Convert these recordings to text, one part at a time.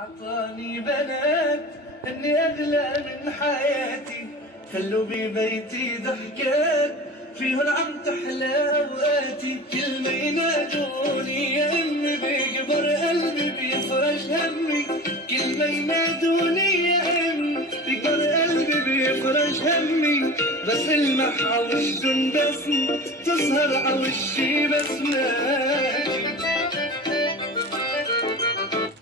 عطاني بنات اني اغلى من حياتي، خلوا ببيتي ضحكات فيهن عم تحلى اوقاتي. كل ما ينادوني يا امي بيكبر قلبي بيفرج همي، كل ما ينادوني يا امي بيكبر قلبي بيفرج همي. بس المح عوشتن بسم تظهر عوشي بسماتي.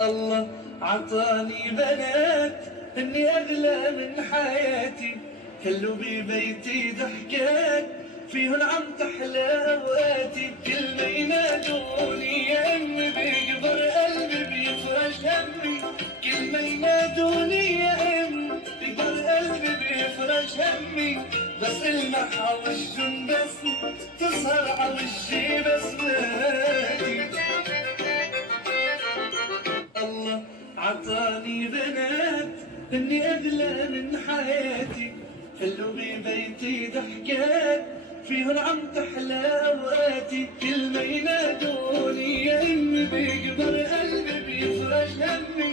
الله عطاني بنات اني اغلى من حياتي، خلوا ببيتي ضحكات فيهن عم تحلى اوقاتي. كل ما ينادوني يا امي بيكبر قلبي بيفرج همي، كل ما ينادوني يا امي بيكبر قلبي بيفرج همي. بس المح عوشتن بسم تظهر عوشي بسماتي. الله عطاني بنات اني اغلى من حياتي، خلوا ببيتي ضحكات فيهن عم تحلى اوقاتي. كل ما ينادوني يا امي بيكبر قلبي بيفرج همي،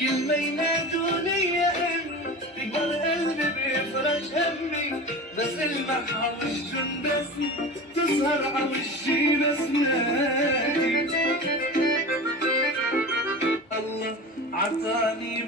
كل ما ينادوني يا امي بيكبر قلبي بيفرج همي. بس المح عوشتن بسم تظهر عوشي بسماتي. الله عطاني